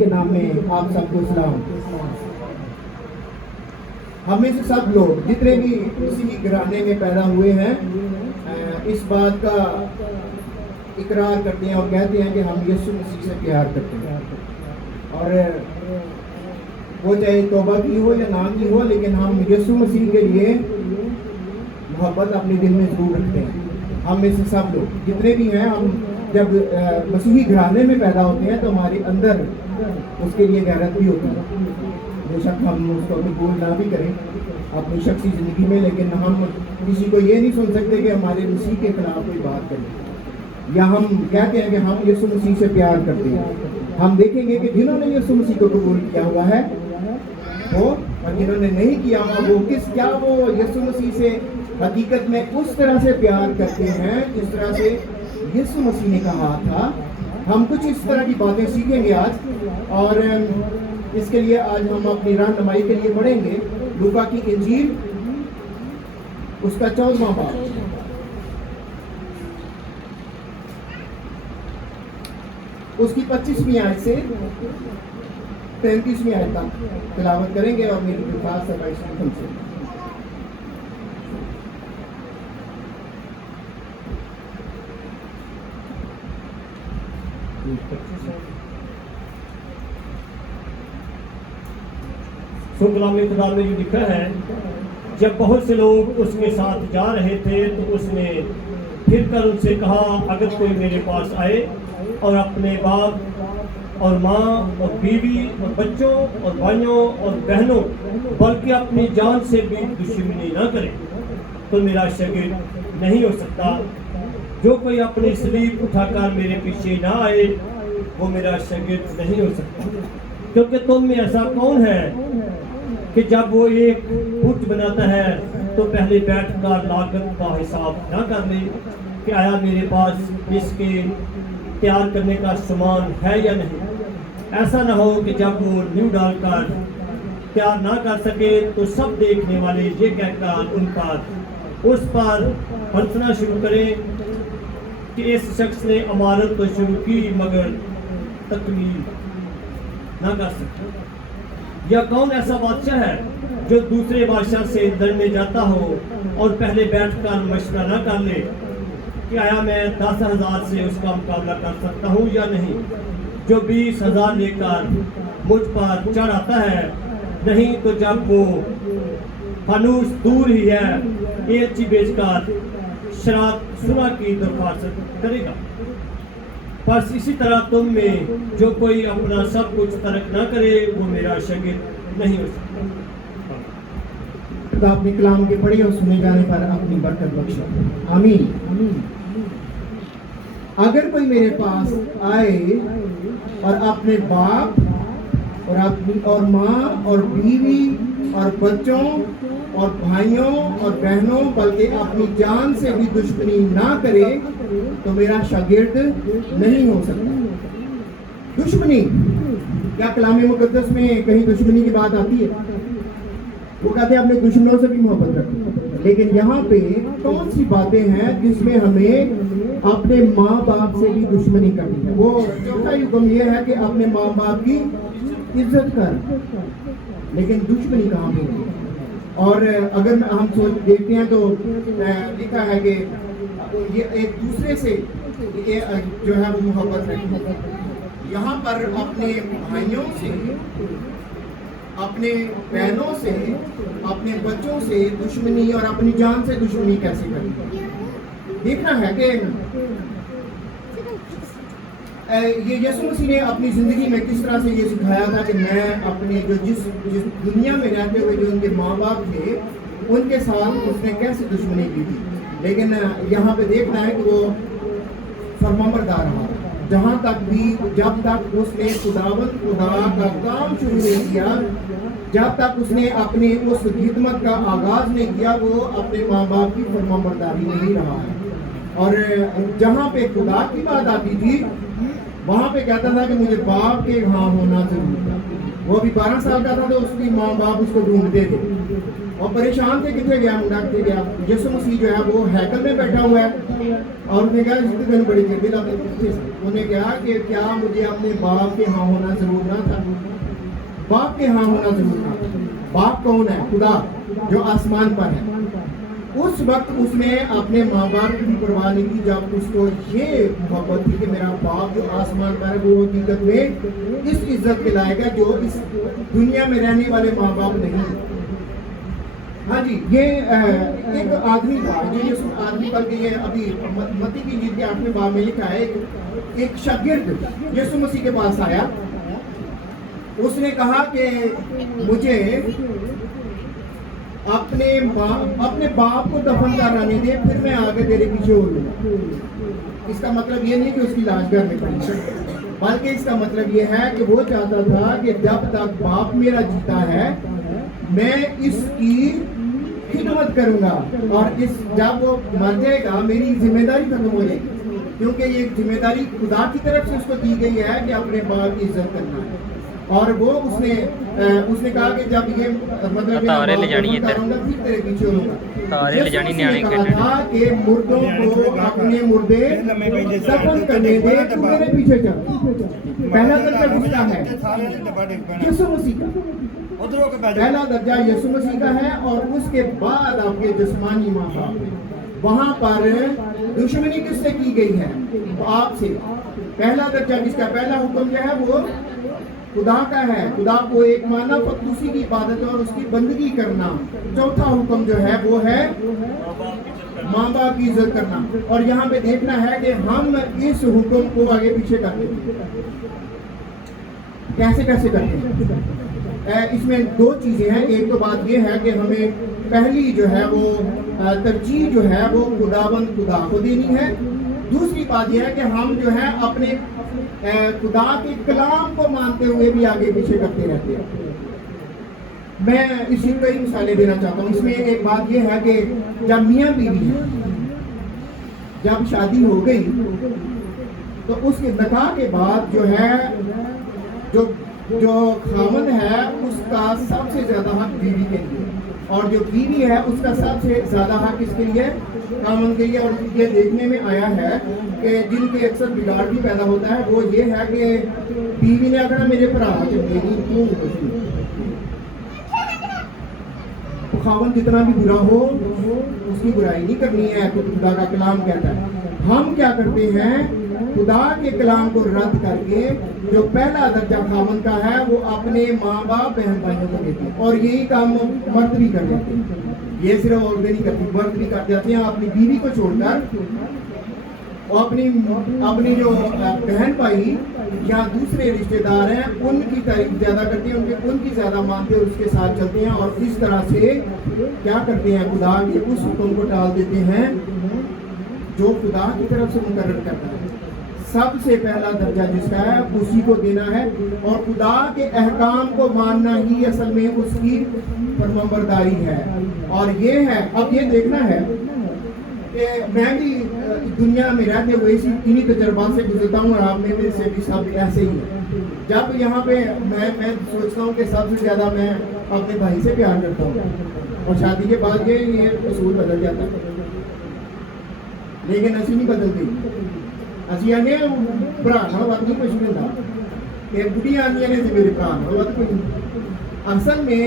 کے نام میں آپ سب کو سلام۔ ہم میں سے سب لوگ جتنے بھی اسی گھرانے میں پیدا ہوئے ہیں اس بات کا اقرار کرتے ہیں اور کہتے ہیں کہ ہم یسوع مسیح سے پیار کرتے ہیں، اور وہ چاہے توبہ کی ہو یا نہ کی ہو، لیکن ہم یسوع مسیح کے لیے محبت اپنے دل میں ضرور رکھتے ہیں۔ ہم میں سے سب لوگ جتنے بھی ہیں، ہم جب مسیحی گھرانے میں پیدا ہوتے ہیں تو ہمارے اندر اس کے لیے غیرت بھی ہوتی ہے۔ بے شک ہم اس کو قبول نہ بھی کریں اپنی شخصی زندگی میں، لیکن ہم کسی کو یہ نہیں سن سکتے کہ ہمارے مسیح کے خلاف کوئی بات کرے، یا ہم کہتے ہیں کہ ہم یسوع مسیح سے پیار کرتے ہیں۔ ہم دیکھیں گے کہ جنہوں نے یسوع مسیح کو قبول کیا ہوا ہے وہ، اور جنہوں نے نہیں کیا ہوا وہ وہ یسوع مسیح سے حقیقت میں اس طرح سے پیار کرتے ہیں جس طرح سے یسوع مسیح نے کہا تھا۔ ہم کچھ اس طرح کی باتیں سیکھیں گے آج، اور اس کے لیے آج ہم اپنی رہنمائی کے لیے پڑھیں گے لوکا کی انجیل، اس کا 14واں باب، اس کی 25ویں آیت سے 33ویں آیت تک تلاوت کریں گے، اور میری درخواست ہے بھائی تم سے۔ سو کلام خدا میں جو لکھا ہے، جب بہت سے لوگ اس کے ساتھ جا رہے تھے تو اس نے پھر کر ان سے کہا، اگر کوئی میرے پاس آئے اور اپنے باپ اور ماں اور بیوی اور بچوں اور بھائیوں اور بہنوں بلکہ اپنی جان سے بھی دشمنی نہ کرے تو میرا شاگرد نہیں ہو سکتا۔ جو کوئی اپنی صلیب اٹھا کر میرے پیچھے نہ آئے وہ میرا شاگرد نہیں ہو سکتا۔ کیونکہ تم میں ایسا کون ہے کہ جب وہ ایک بت بناتا ہے تو پہلے بیٹھ کر لاگت کا حساب نہ کر لے کہ آیا میرے پاس اس کے تیار کرنے کا سامان ہے یا نہیں؟ ایسا نہ ہو کہ جب وہ نیو ڈال کر تیار نہ کر سکے تو سب دیکھنے والے یہ کہہ کر اس پر ہنسنا شروع کریں کہ اس شخص نے عمارت تو شروع کی مگر تکمیل نہ کر سکتا۔ یا کون ایسا بادشاہ ہے جو دوسرے بادشاہ سے لڑنے جاتا ہو اور پہلے بیٹھ کر مشورہ نہ کر لے کہ آیا میں 10,000 سے اس کا مقابلہ کر سکتا ہوں یا نہیں؟ جو 20,000 لے کر مجھ پر چڑھ آتا ہے، نہیں تو جب وہ فانوس دور ہی ہے ایلچی بیچ کر شراب سنا کی درخواست کرے گا۔ بس اسی طرح تم میں جو کوئی اپنا سب کچھ ترک نہ کرے وہ میرا شاگرد نہیں ہو سکتا۔ تو اپنے کلام کے پڑھے اور سنے جانے پر اپنی برکت بخشو، آمین۔ اگر کوئی میرے پاس آئے اور اپنے باپ اور ماں اور بیوی اور بچوں اور بھائیوں اور بہنوں بلکہ اپنی جان سے بھی دشمنی نہ کرے تو میرا شاگرد نہیں ہو سکتا۔ دشمنی، کیا کلام مقدس میں کہیں دشمنی کی بات آتی ہے؟ وہ کہتے ہیں اپنے دشمنوں سے بھی محبت رکھو، لیکن یہاں پہ کون سی باتیں ہیں جس میں ہمیں اپنے ماں باپ سے بھی دشمنی کرنی ہے؟ وہ چوتھا حکم یہ ہے کہ اپنے ماں باپ کی عزت کر، لیکن دشمنی کہاں پہ ہے؟ اور اگر ہم دیکھتے ہیں تو لکھا ہے کہ یہ ایک دوسرے سے جو ہے وہ محبت رکھیں۔ یہاں پر اپنے بھائیوں سے، اپنے بہنوں سے، اپنے بچوں سے دشمنی اور اپنی جان سے دشمنی کیسے کریں؟ دیکھنا ہے کہ یہ یسوع مسیح نے اپنی زندگی میں کس طرح سے یہ سکھایا تھا کہ میں اپنے جس دنیا میں رہتے ہوئے جو ان کے ماں باپ تھے ان کے ساتھ اس نے کیسے دشمنی کی تھی۔ لیکن یہاں پہ دیکھنا ہے کہ وہ فرمانبردار رہا، جہاں تک بھی، جب تک اس نے خدا کا کام شروع نہیں کیا، جب تک اس نے اپنی اس خدمت کا آغاز نہیں کیا، وہ اپنے ماں باپ کی فرمانبرداری نہیں رہا ہے۔ اور جہاں پہ خدا کی بات آتی تھی وہاں پہ کہتا تھا کہ مجھے باپ کے ہاں ہونا ضروری تھا۔ وہ ابھی 12 سال کا تھا تو اس کی ماں باپ اس کو ڈھونڈتے تھے اور پریشان تھے کتنے گیا منڈا کتنے گیا. یسوع مسیح جو ہے وہ ہیکل میں بیٹھا ہوا ہے اور انہوں نے کہا اس کے دن بڑی دل اپنے پیچھے سے انہوں نے کہا کہ کیا مجھے اپنے باپ کے ہاں ہونا ضرور نہ تھا. باپ کے ہاں ہونا ضرور نہ تھا. باپ کون ہے؟ خدا جو آسمان پر ہے. اس وقت اس نے اپنے ماں باپ کی پرواہ نہیں کی جب اس کو یہ محبت تھی کہ میرا باپ جو آسمان پر ہے وہ حقیقت میں اس عزت دلائے گا جو اس دنیا میں رہنے والے ماں باپ نہیں. ہاں جی یہ ایک آدمی تھا جو یہ آدمی بلکہ یہ ابھی متی کی انجیل کے 8ویں باب میں لکھا ہے ایک شاگرد یسوع مسیح کے پاس آیا. اس نے کہا کہ مجھے اپنے باپ کو دفن کرانے دے پھر میں آگے تیرے پیچھے ہو لوں گا. اس کا مطلب یہ نہیں کہ اس کی لاش گھر میں پڑی بلکہ اس کا مطلب یہ ہے کہ وہ چاہتا تھا کہ جب تک باپ میرا جیتا ہے میں اس کی خدمت کروں گا اور جب وہ مر جائے گا میری ذمہ داری ختم ہو جائے گی کیونکہ یہ ذمہ داری خدا کی طرف سے اس کو دی گئی ہے کہ اپنے باپ کی عزت کرنا ہے. اور وہ اس نے کہا کہ جب یہ مطلب پھر تیرے پیچھے ہوں گا. کہا تھا کہ مردوں کو اپنے مردے دفن کرنے دے تو میرے پیچھے چل. پہلا درجہ کس کا ہے؟ یسوع مسیح کا. پہلا درجہ یسوع مسیح کا ہے اور اس کے بعد آپ کے جسمانی ماں باپ. وہاں پر دشمنی کس سے کی گئی ہے؟ آپ سے. پہلا درجہ کس کا؟ پہلا حکم جو ہے وہ خدا کا ہے. خدا کو ایک ماننا فقط اسی کی عبادت اور اس کی بندگی کرنا. چوتھا حکم جو ہے وہ ہے ماں باپ کی عزت کرنا. اور یہاں پہ دیکھنا ہے کہ ہم اس حکم کو آگے پیچھے کرتے ہیں. کیسے کرتے ہیں؟ اس میں دو چیزیں ہیں. ایک تو بات یہ ہے کہ ہمیں پہلی جو ہے وہ ترجیح جو ہے وہ خداوند خدا کو دینی ہے. دوسری بات یہ ہے کہ ہم جو ہے اپنے خدا کے کلام کو مانتے ہوئے بھی آگے پیچھے کرتے رہتے ہیں. میں اس کی کئی مثالیں دینا چاہتا ہوں. اس میں ایک بات یہ ہے کہ جب میاں بیوی جب شادی ہو گئی تو اس کے نکاح کے بعد جو ہے جو خاوند ہے اس کا سب سے زیادہ حق بیوی کے لیے اور جو بیوی ہے اس کا سب سے زیادہ حق اس کے لیے خاوند کے لیے. اور یہ دیکھنے میں آیا ہے کہ جن کے اکثر بگاڑ بھی پیدا ہوتا ہے وہ یہ ہے کہ بیوی نے اگر میرے پر آواز چلے گی تو خاوند جتنا بھی برا ہو اس کی برائی نہیں کرنی ہے. تو خدا کا کلام کہتا ہے. ہم کیا کرتے ہیں؟ خدا کے کلام کو رد کر کے جو پہلا درجہ خاوند کا ہے وہ اپنے ماں باپ بہن بھائیوں کو دیتے ہیں. اور یہی کام مرد بھی کر دیتے ہیں. یہ صرف عورتیں نہیں کرتی مرد بھی کر جاتے ہیں. اپنی بیوی کو چھوڑ کر اپنی جو بہن بھائی یا دوسرے رشتے دار ہیں ان کی تعریف زیادہ کرتے ہیں ان کی زیادہ مانتے ہیں اور اس کے ساتھ چلتے ہیں. اور اس طرح سے کیا کرتے ہیں؟ خدا کے اس حکم کو ٹال دیتے ہیں جو خدا کی طرف سے مقرر کرتا ہے. سب سے پہلا درجہ جس کا ہے اسی کو دینا ہے اور خدا کے احکام کو ماننا ہی اصل میں اس کی فرمانبرداری ہے. اور یہ ہے اب یہ دیکھنا ہے کہ میں بھی دنیا میں رہتے ہوئے اسی انہی تجربات سے گزرتا ہوں اور آپ میں سے بھی سب ایسے ہی ہیں. جب یہاں پہ میں سوچتا ہوں کہ سب سے زیادہ میں اپنے بھائی سے پیار کرتا ہوں اور شادی کے بعد یہ اصول بدل جاتا ہے لیکن ایسی نہیں بدلتی. اسی آنے برا نہ بات نہیں کچھ نہیں تھا ایک بڑی آنی آنے سے میرے برا نہ بات کوئی نہیں. اصل میں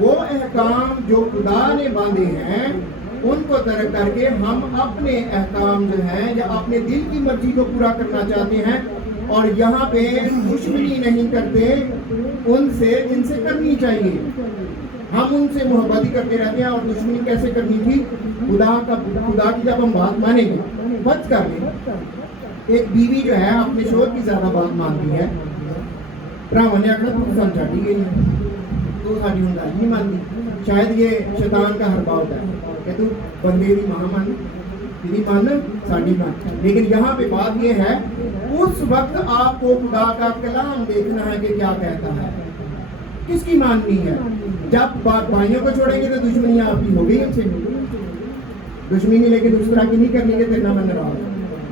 وہ احکام جو خدا نے باندھے ہیں ان کو ترک کر کے ہم اپنے احکام جو ہیں یا اپنے دل کی مرضی کو پورا کرنا چاہتے ہیں اور یہاں پہ دشمنی نہیں کرتے ان سے کرنی چاہیے. ہم ان سے محبت ہی کرتے رہتے ہیں. اور دشمنی کیسے کرنی تھی؟ خدا کی جب ہم بات مانیں گے بچ کر لیں. ایک بیوی جو ہے اپنے شوہر کی زیادہ بات مانتی ہے. بھراواں نے آخر تو سمجھا دی گئی تو ساری ہوں گل نہیں مانتی. شاید یہ شیطان کا حربہ ہوتا ہے کہ تو بندے کی ماں مان تیری مان ساڈی مان. لیکن یہاں پہ بات یہ ہے اس وقت آپ کو خدا کا کلام دیکھنا ہے کہ کیا کہتا ہے کس کی ماننی ہے. جب بھائیوں کو چھوڑیں گے تو دشمنی آپ کی ہو گئی. ان سے دشمنی لیکن اس طرح کی نہیں کرنی کہ تیرنا میں ناراض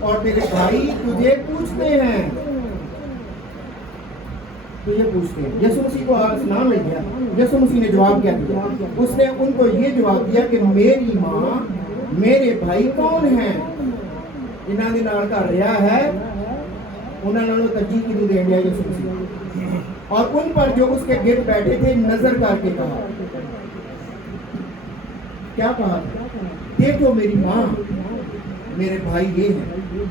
اور تیرے بھائی تجھے پوچھتے ہیں، تجھے پوچھتے ہیں۔ یسوع مسیح کو اسلام مل گیا۔ یسوع مسیح نے جواب کیا دیا؟ اس نے ان کو یہ جواب دیا کہ میری ماں، میرے بھائی کون ہیں؟ جنہاں دے نال کر رہا ہے انہاں نالوں ترجیح کیوں دین دیا یسوع مسیح؟ اور ان پر جو اس کے گرد بیٹھے تھے نظر کر کے کہا، کیا کہا؟ دیکھو میری ماں، میرے بھائی یہ ہیں،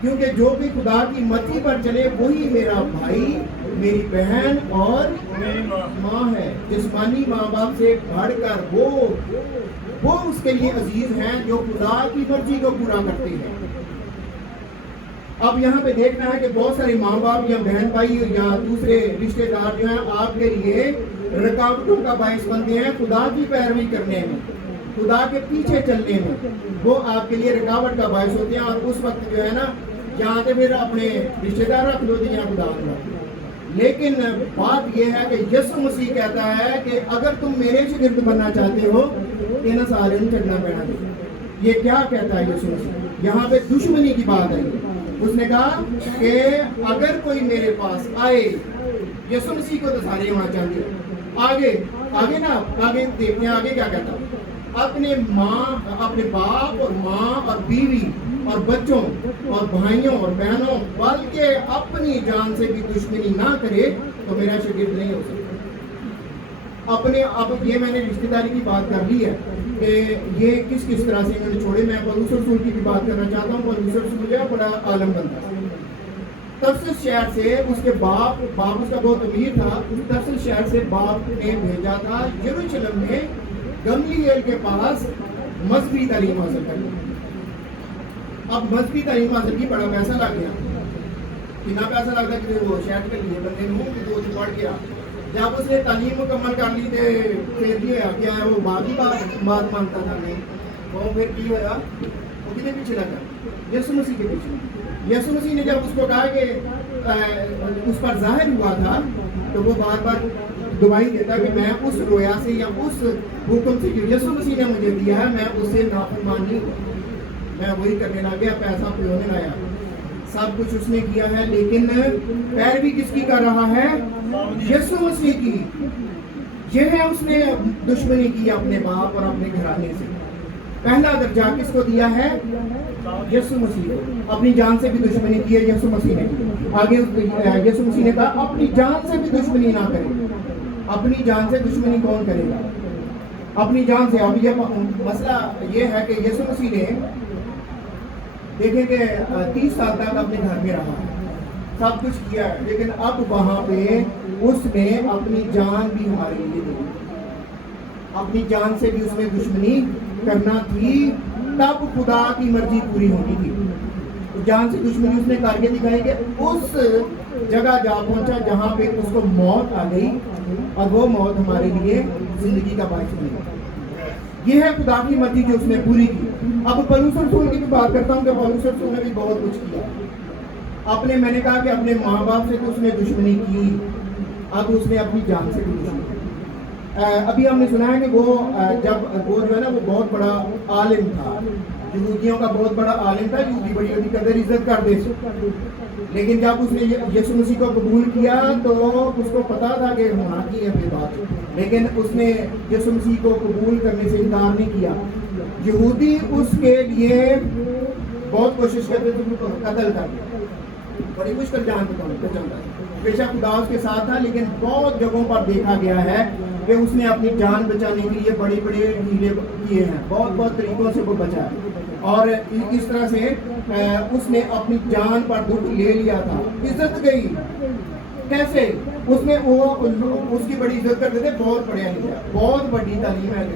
کیونکہ جو بھی خدا کی مرضی پر چلے وہی میرا بھائی، میری بہن اور ماں ہے۔ جسمانی ماں باپ سے بڑھ کر وہ اس کے لیے عزیز ہیں جو خدا کی مرضی کو پورا کرتے ہیں۔ اب یہاں پہ دیکھنا ہے کہ بہت سارے ماں باپ یا بہن بھائی یا دوسرے رشتے دار جو ہیں آپ کے لیے رکاوٹوں کا باعث بنتے ہیں خدا کی پیروی کرنے میں، خدا کے پیچھے چلنے میں، وہ آپ کے لیے رکاوٹ کا باعث ہوتے ہیں۔ اور اس وقت جو ہے نا یہاں سے پھر اپنے رشتے دار رکھ لو یا خدا کو۔ لیکن بات یہ ہے کہ یسوع مسیح کہتا ہے کہ اگر تم میرے شاگرد بننا چاہتے ہو انہاں سارے چڑھنا پینا دے۔ یہ کیا کہتا ہے یسوع مسیح؟ یہاں پہ دشمنی کی بات ہے۔ اس نے کہا کہ اگر کوئی میرے پاس آئے، یسوع مسیح کو تو سارے وہاں چاہتے آگے نا آگے دیکھتے ہیں آگے کیا کہتا ہے۔ اپنے باپ اور ماں اور بیوی اور بچوں اور بھائیوں اور بہنوں بلکہ اپنی جان سے بھی دشمنی نہ کرے تو میرا شاگرد نہیں ہو سکتا۔ اب یہ میں نے رشتہ داری کی بات کر لی ہے کہ یہ کس طرح سے انہوں نے چھوڑے۔ میں پولس رسول کی بھی بات کرنا چاہتا ہوں۔ پولس رسول جو ہے بڑا عالم بنتا ہے۔ ترسس شہر سے اس کے باپ اس کا بہت امیر تھا، اس ترسس شہر سے باپ نے بھیجا تھا یروشلم میں گملیل کے پاس مذہبی تعلیم حاصل کرنے۔ اب مذہبی تعلیم حاصل کی بڑا پیسہ لگ گیا۔ کتنا پیسہ لگتا ہے کہ وہ شہر کے لیے بندے منہ کے 2 دن پڑھ گیا۔ جب اس نے تعلیم مکمل کر لی تھے پھر یہ کیا ہے وہ باقی بات مانتا تھا نہیں، وہ پھر کی ہوا وہ کتنے پیچھے لگا؟ یسوع مسیح کے پیچھے۔ یسوع مسیح نے جب اس کو کہا کہ اس پر ظاہر ہوا تھا تو وہ بار بار گواہی دیتا کہ میں اس رویا سے یا اس حکم سے جو یسوع مسیح نے مجھے دیا ہے میں اس سے نافرمان نہیں ہوں، میں وہی کرنے لگ گیا، پیسہ پلونے لایا، سب کچھ اس نے کیا ہے، لیکن پیروی کس کی کر رہا ہے؟ یسوع مسیح کی۔ یہ ہے اس نے دشمنی کی اپنے باپ اور اپنے گھرانے سے۔ پہلا درجہ کس کو دیا ہے؟ یسوع مسیح کو۔ اپنی جان سے بھی دشمنی کی ہے یسوع مسیح نے کی۔ آگے یسوع مسیح نے کہا اپنی جان سے بھی دشمنی نہ کرے۔ اپنی جان سے دشمنی کون کرے گا؟ اپنی جان سے۔ اب یہ مسئلہ یہ ہے کہ یسوع مسیح نے دیکھیں کہ 30 سال تک اپنے گھر میں رہا، سب کچھ کیا ہے، لیکن اب وہاں پہ اس نے اپنی جان بھی ہمارے لیے دی۔ اپنی جان سے بھی اس نے دشمنی کرنا تھی، تب خدا کی مرضی پوری ہونی تھی۔ جان سے دشمنی اس نے کر کے دکھائی کہ اس جگہ جا پہنچا جہاں پہ اس کو موت آ گئی، اور وہ موت ہمارے لیے زندگی کا باعث بنی۔ یہ ہے خدا کی مرضی جو اس نے پوری کی۔ اب پولس رسول کی بھی بات کرتا ہوں کہ پولس رسول نے بھی بہت کچھ کیا۔ میں نے کہا کہ اپنے ماں باپ سے تو اس نے دشمنی کی، اب اس نے اپنی جان سے بھی دشمنی کی۔ ابھی ہم نے سنا ہے کہ وہ جو ہے نا وہ بہت بڑا عالم تھا، یہودیوں کا بہت بڑا عالم تھا، یہودی بڑی ہوتی قدر عزت کرتے تھے، لیکن جب اس نے یسوع مسیح کو قبول کیا تو اس کو پتا تھا کہ ہونا کی ہے بات، لیکن اس نے یسوع مسیح کو قبول کرنے سے انکار نہیں کیا۔ یہودی اس کے لیے بہت کوشش کرتے تھے کہ قتل کر دیں، بڑی مشکل جان چلتا ہے۔ بے شک خدا اس کے ساتھ تھا، لیکن بہت جگہوں پر دیکھا گیا ہے کہ اس نے اپنی جان بچانے کے لیے بڑے بڑے ہیلے کیے ہیں، بہت طریقوں سے وہ بچا ہے، اور اس طرح سے اس نے اپنی جان پر دکھ لے لیا تھا، عزت گئی۔ کیسے؟ اس نے اس کی بڑی عزت کرتے تھے، بہت پڑھا لکھا، بہت بڑی تعلیم ہے،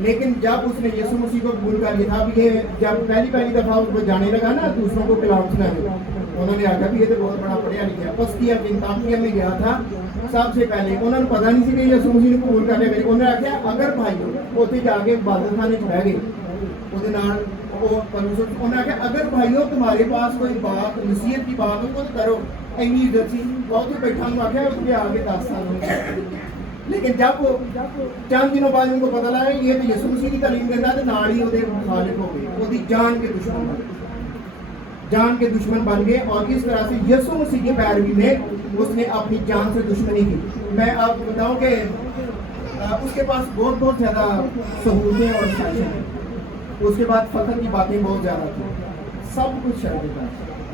لیکن جب اس نے یسوع مسیح کو قبول کر لیا تھا، یہ جب پہلی دفعہ اس کو جانے لگا نا دوسروں کو کلام سنانے، انہوں نے آگا بھی یہ تو بہت بڑا پڑھا لکھا ہے۔ پسکیا انتاکیہ میں گیا تھا سب سے پہلے، انہوں نے پتا نہیں سی کہ یسوع مسیح نے قبول کر لیا، انہوں نے آخیا اگر بھائی اتنے جا کے عبادت خانے چ بہ گئے انہوں نے آخیا اگر بھائیو تمہارے پاس کوئی بات نصیحت کی بات ہو تو کرو، اینی عزت سی بہت بیٹھا ہوں آخیا اس کے آگے 10 سال۔ لیکن جب چند دنوں بعد ان کو پتہ لگا یہ تو یسوع مسیح کی تعلیم دیتا ہے تو نال ہی وہ مخالف ہو گئے، وہ جان کے دشمن ہو گئے۔ جان کے دشمن بن گئے اور اس طرح سے یسوع مسیح کی پیروی میں اس نے اپنی جان سے دشمنی کی. میں آپ کو بتاؤں کہ اس کے پاس بہت زیادہ سہولتیں اور خواہشیں ہیں. اس کے بعد فخر کی باتیں بہت زیادہ تھیں, سب کچھ شر دیتا ہے,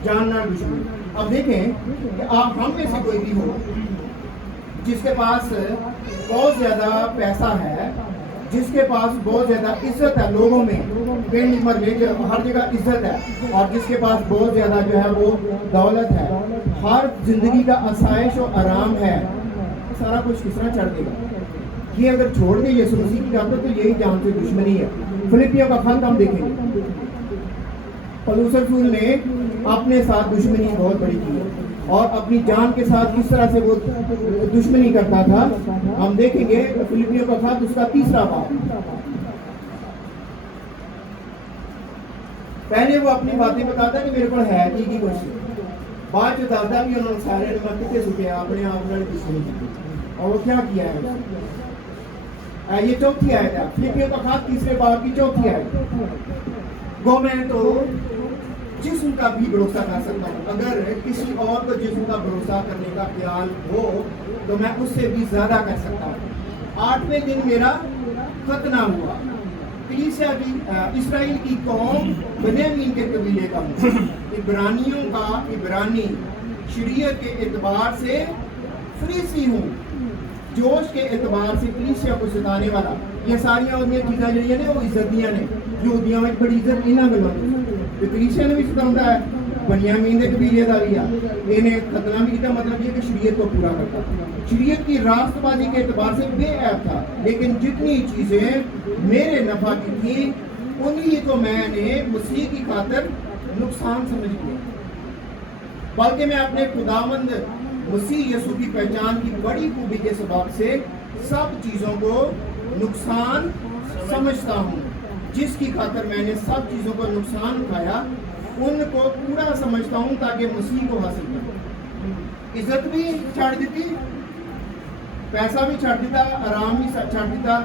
جاننا دشمن. اب دیکھیں کہ آپ ہم میں سے کوئی بھی ہو جس کے پاس بہت زیادہ پیسہ ہے, جس کے پاس بہت زیادہ عزت ہے لوگوں میں, ہر جگہ عزت ہے, اور جس کے پاس بہت زیادہ جو ہے وہ دولت ہے, ہر زندگی کا آسائش و آرام ہے, سارا کچھ کس طرح چڑھ دے گا. یہ اگر چھوڑ دے یسوع مسیح کی طرف تو یہی جان سے دشمنی ہے. فلپیوں کا خط ہم دیکھیں گے, پولس رسول نے اپنے ساتھ دشمنی بہت بڑی کی اور اپنی جان کے ساتھ کس طرح سے وہ دشمنی کرتا تھا. ہم دیکھیں گے فلپیوں کا خط اس کا 3 باب. پہلے وہ اپنی باتیں بتاتا کہ میرے کو ہے کی کچھ, بعد جو دادا بھی انہوں نے سارے نمبر کتنے سکے اپنے آپ نے دشمنی کی, اور وہ کیا کیا ہے. یہ چوتھی آیت ہے, فلپیوں کا خط 3 باب کی چوتھی آیت. گو میں تو جسم کا بھی بھروسہ کر سکتا ہوں, اگر کسی اور کو جسم کا بھروسہ کرنے کا خیال ہو تو میں اس سے بھی زیادہ کر سکتا ہوں. 8ویں دن میرا ختنہ ہوا, کلیسیا کی اسرائیل کی قوم بنیامین کے قبیلے کا ہوں, عبرانیوں کا عبرانی, شریعت کے اعتبار سے فریسی ہوں, جوش کے اعتبار سے کلیسیا کو ستانے والا. یہ ساری اور یہ چیزیں جو ہیں وہ عزتیاں نے, یہودیاں میں بڑی عزت انہاں گلوں نے کلیسیا نے بھی ستاؤندا ہے. بنیامین کے قبیلے دا بھی انہیں ختنہ بھی کیتا, مطلب یہ کہ شریعت کو پورا کرتا. شریعت کی راست بازی کے اعتبار سے بے عیب تھا, لیکن جتنی چیزیں میرے نفع کی تھی انہی کو میں نے مسیح کی خاطر نقصان سمجھ لیا, بلکہ میں اپنے خداوند مسیح یسوع کی پہچان کی بڑی خوبی کے سبب سے سب چیزوں کو نقصان سمجھتا ہوں. جس کی خاطر میں نے سب چیزوں کو نقصان اٹھایا ان کو پورا سمجھتا ہوں تاکہ مسیح کو حاصل کروں. عزت بھی چھاڑ دیتی, پیسہ بھی چھاڑ دیتا, آرام بھی چھاڑ دیتا.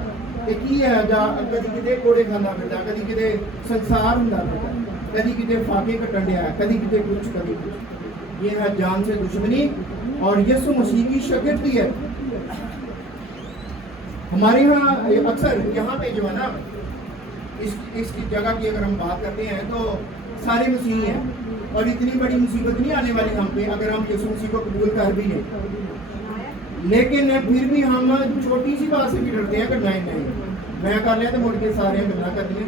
ایک ہی ہے جا کدی کتے کوڑے کھانا پڑتا, کدی کتے سنسار ہوندا پڑتا, کدی کتے فاقے کٹنڈیا ہے, کدی کتے کچھ کدی کچھ. یہ ہے جان سے دشمنی اور یسوع مسیح کی شاگردی ہے. ہمارے یہاں اکثر یہاں پہ جو ہے نا اس کی جگہ کی اگر ہم بات کرتے ہیں تو سارے مسیحی ہیں, اور اتنی بڑی مصیبت نہیں آنے والی ہم پہ اگر ہم یسوع مسیح کو قبول کر بھی لیں. لیکن پھر بھی ہم چھوٹی سی بات سے بھی ڈرتے ہیں کہ نہیں میں کر لیا تو مڑ کے سارے گلا کر دیں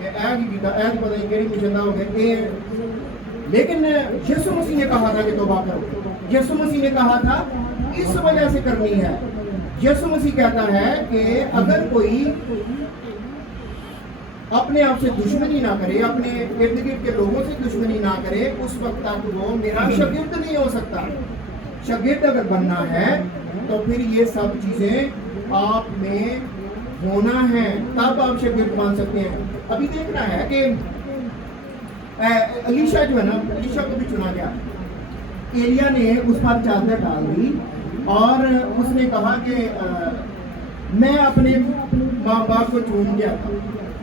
کہ اے کی کیتا, اے پتہ نہیں کہڑی مشندہ ہو گئے. لیکن یسوع مسیح نے کہا تھا کہ توبہ کرو, یسوع مسیح نے کہا تھا اس وجہ سے کرنی ہے. یسوع مسیح کہتا ہے کہ اگر کوئی اپنے آپ سے دشمنی نہ کرے, اپنے ارد گرد کے لوگوں سے دشمنی نہ کرے, اس وقت تک وہ میرا شاگرد نہیں ہو سکتا. شاگرد اگر بننا ہے تو پھر یہ سب چیزیں آپ میں ہونا ہے, تب آپ شاگرد بن سکتے ہیں. ابھی دیکھنا ہے کہ الیشا جو ہے نا, الیشا کو بھی چنا گیا. ایلیا نے اس پر چادر ڈال دی اور اس نے کہا کہ میں اپنے ماں باپ کو چون گیا تھا.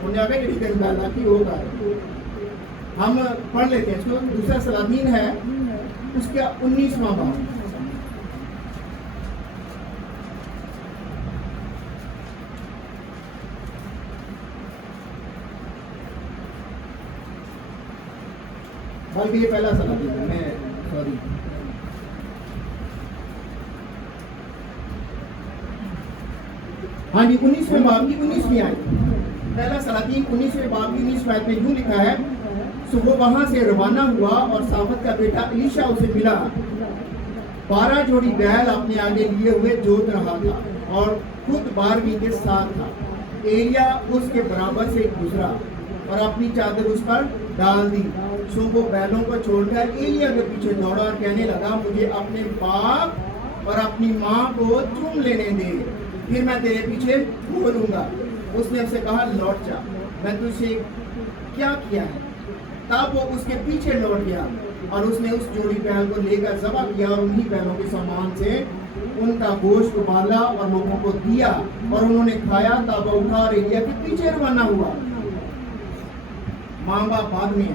انہوں نے کہا کہ اللہ کی ہوگا. ہم پڑھ لیتے ہیں اس کو, دوسرا سلاطین ہے اس کا 19واں باب. بلکہ یہ پہلا سلاطین ہے, میں سوری ہاں جی 19ویں باب کی 19ویں آیت. پہلا سلاطین 19ویں باب کی 19ویں آیت میں یوں لکھا ہے, سو وہ وہاں سے روانہ ہوا اور صافت کا بیٹا الیشا اسے ملا, 12 جوڑی بیل اپنے آگے لیے ہوئے جوت رہا تھا اور خود 12ویں کے ساتھ تھا. ایلیا اس کے برابر سے گزرا اور اپنی چادر اس پر ڈال دی. سو وہ بیلوں کو چھوڑ کر ایلیا کے پیچھے دوڑا اور کہنے لگا, مجھے اپنے باپ اور اپنی ماں کو چوم لینے دے, پھر میں تیرے پیچھے بولوں گا. اس نے اسے کہا, لوٹ جا, میں تجھ سے کیا کیا ہے. تب وہ اس کے پیچھے لوٹ گیا اور اس نے اس جوڑی بیل کو لے کر ذبح کیا اور انہی بیلوں کے سامان سے ان کا گوشت ابالا اور لوگوں کو دیا اور انہوں نے کھایا. تب وہ اٹھا اور ایلیا کے پیچھے روانہ ہوا. ماں باپ بعد میں ہے,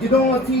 ਜਦੋਂ ਅਸੀਂ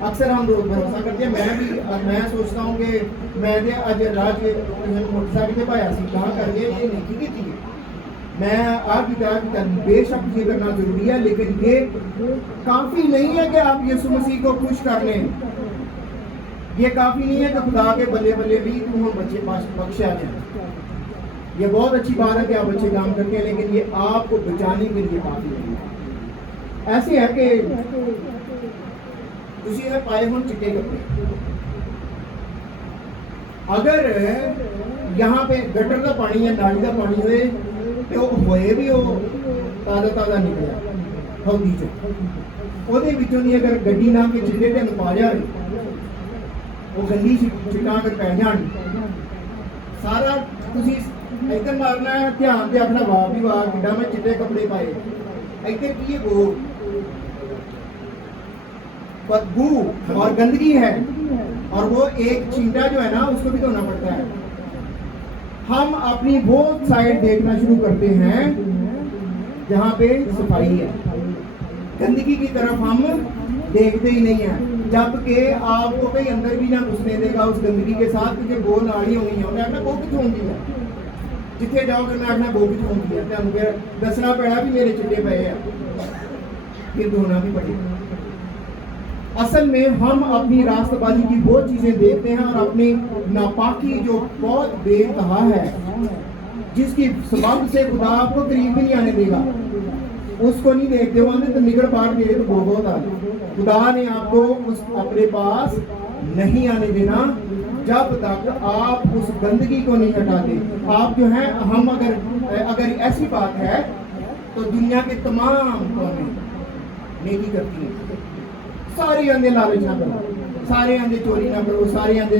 اکثر ہم لوگ بھروسہ کرتے ہیں. میں سوچتا ہوں کہ میں نے اج راج موٹر سائیکل پہ پایا سی کہاں کر کے یہ نہیں کی تھی. میں آپ کی بے شک یہ کرنا ضروری ہے, لیکن یہ کافی نہیں ہے کہ آپ یسوع مسیح کو خوش کر لیں. یہ کافی نہیں ہے کہ خدا کے بلے بلے بھی تم بچے بخشا جائیں. یہ بہت اچھی بات ہے کہ آپ اچھے کام کرتے ہیں, لیکن یہ آپ کو بچانے کے لیے کافی نہیں ہے. ایسے ہے کہ اسی نے پائے ہوں چٹے کپڑے. اگر یہاں پہ گٹر کا پانی یا نالی کا پانی ہوئے تو ہوئے بھی ہو تازہ تازہ نکلیا ہودی وہ اگر گڈی نہ کے چلے تے پا جائے وہ گندی چٹان کر پہ جان سارا تھی ادھر مارنا ہے دھیان سے اپنا واہ بھی واہ گڈا میں چٹے کپڑے پائے ادھر کی وہ بدبو اور گندگی ہے, اور وہ ایک چینٹا جو ہے نا اس کو بھی دھونا پڑتا ہے. ہم اپنی بہت سائڈ دیکھنا شروع کرتے ہیں جہاں پہ صفائی ہے, گندگی کی طرف ہم دیکھتے ہی نہیں ہیں. جبکہ آپ کو کہیں اندر بھی نہ گھسنے دے گا اس گندگی کے ساتھ, کیونکہ وہ ناڑی ہونی ہے. انہیں اپنا بو کچھ ہوں گی ہے جتنے جاؤ کہ میں اپنا بو کچھ ہوں گی ہے دسنا پڑا بھی میرے چٹے پے ہیں, پھر دھونا بھی پڑے گا. اصل میں ہم اپنی راست بازی کی وہ چیزیں دیکھتے ہیں اور اپنی ناپاکی جو بہت بے انتہا ہے, جس کی سبب سے خدا آپ کو قریب بھی نہیں آنے دے گا, اس کو نہیں دیکھتے ہو تو نگڑ پاٹ دے تو بہت آ خدا نے آپ کو اس اپنے پاس نہیں آنے دینا جب تک آپ اس گندگی کو نہیں ہٹاتے. آپ جو ہیں ہم اگر ایسی بات ہے تو دنیا کے تمام قومیں نیکی کرتی ہیں. سارے اندے لالچ نہ کرو, سارے اندے چوری نہ کرو, سارے اندے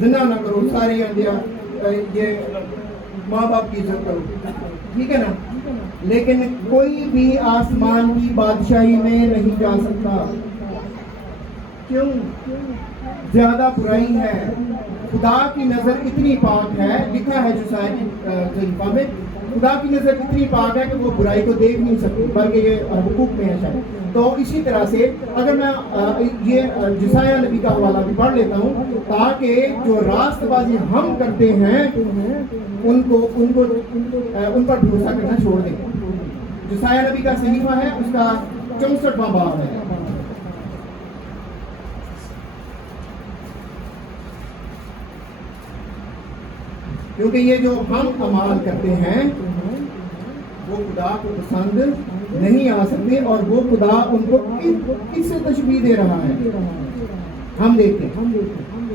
زنا نہ کرو, سارے اندے یہ ماں باپ کی عزت کرو, ٹھیک ہے نا. لیکن کوئی بھی آسمان کی بادشاہی میں نہیں جا سکتا. کیوں؟ زیادہ برائی ہے. خدا کی نظر اتنی پاک ہے, لکھا ہے صحیفہ میں, خدا کی نظر اتنی پاک ہے کہ وہ برائی کو دیکھ نہیں سکتی, بلکہ یہ حقوق میں ہے شاید. تو اسی طرح سے اگر میں یہ جسایہ نبی کا حوالہ بھی پڑھ لیتا ہوں تاکہ جو راست بازی ہم کرتے ہیں ان پر بھروسہ کرنا چھوڑ دیں. جسایہ نبی کا صحیفہ ہے, اس کا 64واں باب ہے. کیونکہ یہ جو ہم اعمال کرتے ہیں وہ خدا کو پسند نہیں آ سکتے, اور وہ خدا ان کو کس سے تشبیہ دے رہا ہے ہم دیکھتے ہیں.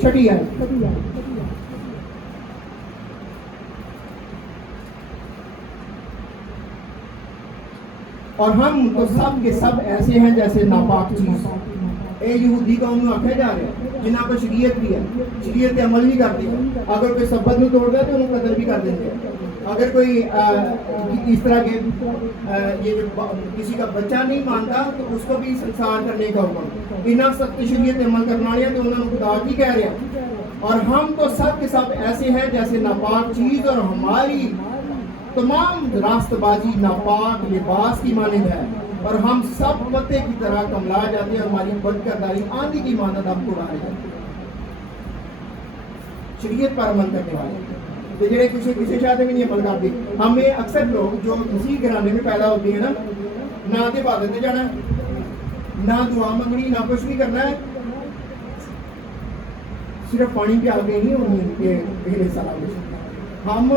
چھٹی آیت, اور ہم تو سب کے سب ایسے ہیں جیسے ناپاک چیز. اے یہودی قوم میں آکھے جا رہے ہیں جنہاں کو شریعت بھی ہے, شریعت پہ عمل نہیں کرتی. اگر کوئی سبت میں توڑ دے تو انہوں قتل بھی کر دیں گے. اگر کوئی اس طرح کے یہ جو کسی کا بچہ نہیں مانتا تو اس کو بھی سنسار کرنے کا حکم. اتنا سخت شریعت عمل کرنا ہے تو انہوں نے خدا کی کہہ رہے ہیں. اور ہم تو سب کے سب ایسے ہیں جیسے ناپاک چیز, اور ہماری تمام راست بازی ناپاک لباس کی مانند ہے, اور ہم سب پتے کی طرح کملا جاتے ہیں, اور ہماری بد کرداری آندھی کی مانند ہم کو اڑائے جاتے ہیں. شریعت پر عمل کرنے والے تو جڑے کسی شاید بھی نہیں عمل کرتے. ہمیں اکثر لوگ جو مسیح گھرانے میں پیدا ہوتے ہیں نا, نہ تو عبادت میں جانا, نہ دعا منگنی, نہ کچھ بھی کرنا ہے, صرف پانی پہ آگے نہیں ہونی ہے. ہم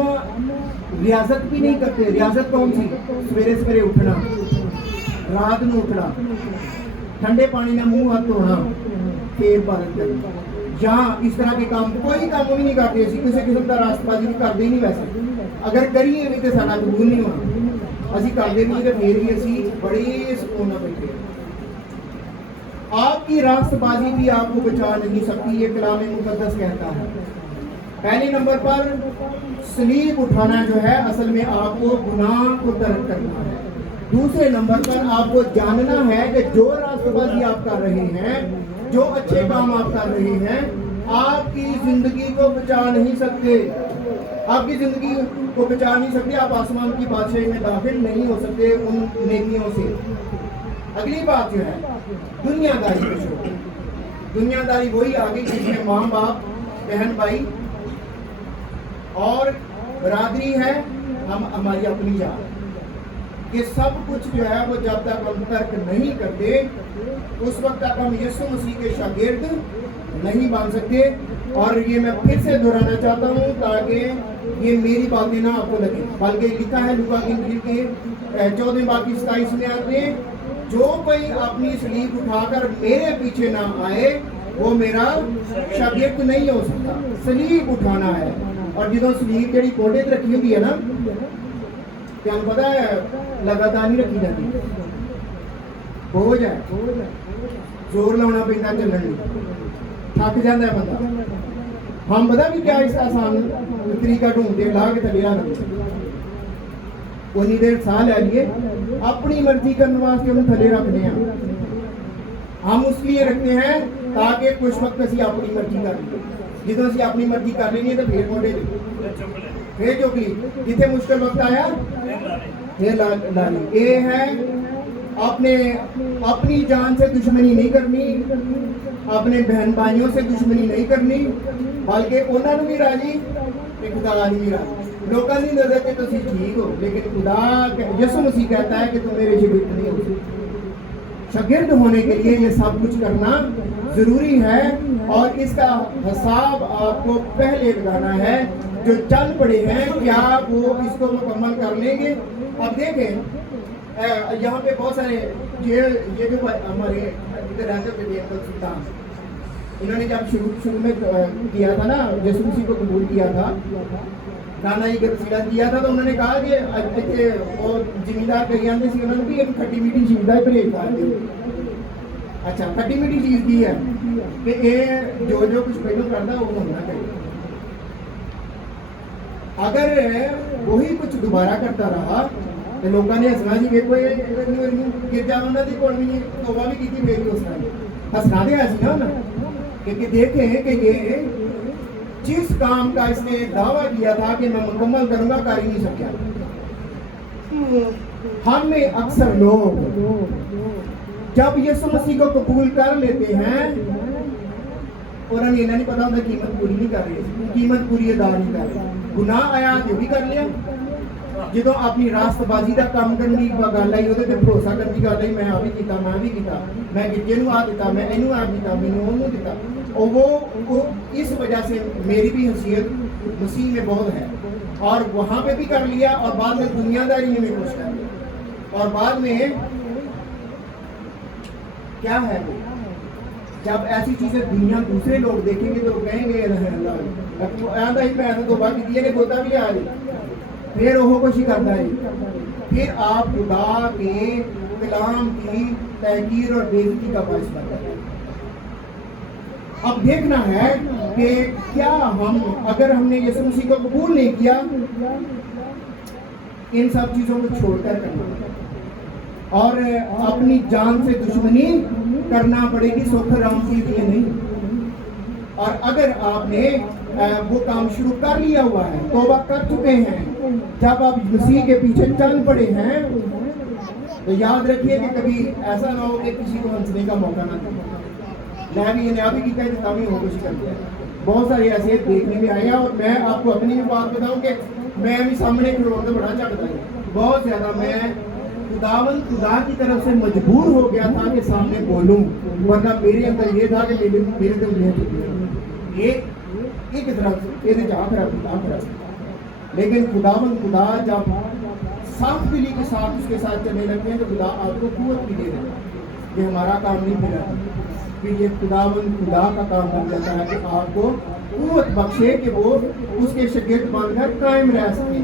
ریاضت بھی نہیں کرتے. ریاضت کون سی؟ سویرے سویرے اٹھنا, رات میں اٹھنا, ٹھنڈے پانی میں منہ ہاتھ دھونا, پھر عبادت کرنا, یا اس طرح کے کام کوئی کام بھی نہیں کرتے. اسی کسی قسم کا راست بازی بھی کرتے ہی نہیں. ویسے اگر کریے بھی تو سارا قبول نہیں ہونا, اسی کرتے بھی تو پھر بھی اسی بڑی سکون نہ بیٹھے. آپ کی راست بازی بھی آپ کو بچا نہیں سکتی, یہ کلام مقدس کہتا ہے. پہلے نمبر پر صلیب اٹھانا جو ہے اصل میں آپ کو گناہ کو ترک کرنا ہے. دوسرے نمبر پر آپ کو جاننا ہے کہ جو راست بازی آپ کر رہے ہیں, جو اچھے کام آپ کر رہے ہیں, آپ کی زندگی کو بچا نہیں سکتے. آپ کی زندگی کو بچا نہیں سکتے. آپ آسمان کی بادشاہی میں داخل نہیں ہو سکتے ان نیکیوں سے. اگلی بات جو ہے دنیا داری کو چھوڑو. دنیا داری وہی آ گئی جس میں ماں باپ، بہن بھائی اور برادری ہے، ہم ہماری اپنی جان، یہ سب کچھ جو ہے وہ جب تک ہم ترک نہیں کرتے اس وقت تک ہم یسوع مسیح کے شاگرد نہیں بن سکتے. اور یہ میں پھر سے دہرانا چاہتا ہوں تاکہ یہ میری باتیں نہ آپ کو لگیں، بلکہ لکھا ہے لوکا کی انجیل کے 14 باب کی 27 میں آتے ہیں، جو کوئی اپنی سلیب اٹھا کر میرے پیچھے نہ آئے وہ میرا شاگرد نہیں ہو سکتا. سلیب اٹھانا ہے. اور جدو سلیب جڑی کوٹے تے رکھی ہوتی ہے نا، تمہیں پتا ہے لگاتار نہیں رکھی جاتی، بوجھ ہے، زور لاؤنا پہنتا چلنے میں، تھک جاتا ہے بندہ. ہم پتا بھی کیا اس آسان طریقہ ڈھونڈتے لا کے تھلے رکھ دیں، اتنی دیر ساہ لے لیے اپنی مرضی کرنے واسطے ہم تھلے رکھتے ہیں. ہم اس لیے رکھتے ہیں تاکہ کچھ وقت اسی اپنی مرضی کر لیں. جدو اسی اپنی مرضی کر لیں گے تو پھر موڑے پھر چوکلی جتنے مشکل وقت آیا پھر لانی. یہ ہے اپنی جان سے دشمنی نہیں کرنی، اپنے بہن بھائیوں سے دشمنی نہیں کرنی، بلکہ انہوں نے بھی راضی کہ خدا نہیں بھی راضی. لوگوں کی نظر سے تو ٹھیک ہو، لیکن خدا یسوع مسیح کہتا ہے کہ تم میرے شاگرد نہیں ہو. شاگرد ہونے کے لیے یہ سب کچھ کرنا ضروری ہے، اور اس کا حساب آپ کو پہلے بتانا ہے. جو چل پڑے ہیں کیا وہ اس کو مکمل کر لیں گے؟ اب دیکھیں یہاں پہ بہت سارے یہ جو ہمارے ادھر رہتے تھے سلطان، انہوں نے جب شروع میں کیا تھا نا یسوع مسیح کو قبول کیا تھا، نانا جی کا وسیلہ کیا تھا، تو انہوں نے کہا کہ وہ زمیندار کہی آتے سی انہوں نے بھی کھٹی میٹھی چیز کا ہی پرہیز کر دے. اچھا کھٹی میٹھی چیز کی ہے کہ یہ جو کچھ پہلو کرتا وہ ہونا چاہیے. اگر وہی کچھ دوبارہ کرتا رہا تو لوگوں نے ہسنا جی ویکو گر جا انہوں نے کول بھی توبہ بھی کی پھر بھی ہسنا دیا سی نا، کہ دیکھیں کہ یہ جس کام کا اس نے دعویٰ کیا تھا کہ میں مکمل کروں گا کر ہی نہیں سکیا. ہم میں اکثر لوگ جب یسوع مسیح کو قبول کر لیتے ہیں انہوں نے نہیں پتا ہوتا قیمت پوری نہیں کر رہی، قیمت پوری ادا نہیں کر رہی. گناہ آیا جو بھی کر لیا، جدو اپنی راست بازی کا کام کرنے کی گل آئی وہ بھروسہ کرنے کی گل آئی میں آ بھی کیتا میں بھی کیتا، میں گجے نو آ دیتا، میں اینو آ دیتا، میں انہوں دیتا. اور وہ اس وجہ سے میری بھی حیثیت مسیح میں بہت ہے، اور وہاں پہ بھی کر لیا اور بعد میں دنیا داری میں بھی کچھ کر لیا. اور بعد میں کیا ہے وہ جب ایسی چیزیں دنیا دوسرے لوگ دیکھیں گے تو کہیں گے میں تو بات کی کہ ہوتا بھی آ رہی، پھر وہ کچھ ہی کرتا ہے. پھر آپ خدا کے کلام کی تحقیر اور بے عزتی کا باعث بنتا ہے. اب دیکھنا ہے کہ کیا ہم اگر ہم نے یسوع مسیح کو قبول نہیں کیا ان سب چیزوں کو چھوڑ کر کرنا اور اپنی جان سے دشمنی کرنا پڑے گی سوکھر رام کے لیے نہیں. اور اگر آپ نے وہ کام شروع کر لیا ہوا ہے، توبہ کر چکے ہیں، جب آپ مسیح کے پیچھے چل پڑے ہیں تو یاد رکھیے کہ کبھی ایسا نہ ہو کہ کسی کو ہنسنے کا موقع نہ دیں. میں بھی یہ بھی کہتا ہے تبھی ہو کچھ کرتے ہیں. بہت ساری ایسے دیکھنے میں آیا، اور میں آپ کو اپنی بھی بات بتاؤں کہ میں بھی سامنے کھڑوں تو بڑا چڑھتا ہے بہت زیادہ. میں خدا کی طرف سے مجبور ہو گیا تھا کہ سامنے بولوں، ورنہ میرے اندر یہ تھا کہ میرے دل میں ایک طرف یہ جا کر لیکن خدا جب صاف دلی کے ساتھ اس کے ساتھ چلنے لگتے ہیں تو خدا آپ کو قوت بھی دے دیتا ہے. یہ ہمارا کام نہیں پھر پھر یہ خدا کا کام بن جاتا ہے کہ آپ کو قوت بخشے کہ وہ اس کے شاگرد بن کر قائم رہ سکے.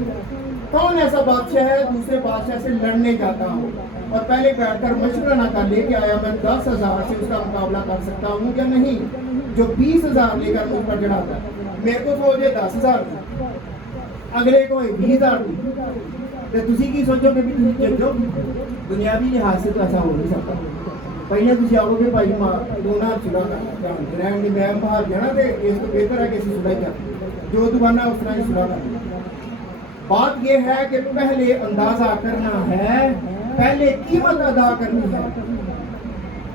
کون ایسا بادشاہ ہے دوسرے بادشاہ سے لڑنے جاتا ہو اور پہلے بیٹھ کر مشورہ نہ کر لے کہ آیا میں 10,000 سے اس کا مقابلہ کر سکتا ہوں یا نہیں، جو 20,000 لے کر مجھ پر چڑھاتا ہے. میرے کو فوج ہے 10,000 کی، اگلے کو 20,000 کی، تو تسی کی سوچو کہ بھی جو دنیاوی لحاظ سے تو ایسا ہو نہیں سکتا. پہلے تھی آؤ گے بھائی دونوں چلا کرنا میں باہر جانا تو اس کو بہتر ہے کہ اسی سلائی کر جو دوبارہ اس طرح ہی سلا کرنا. بات یہ ہے کہ پہلے اندازہ کرنا ہے، پہلے قیمت ادا کرنی ہے.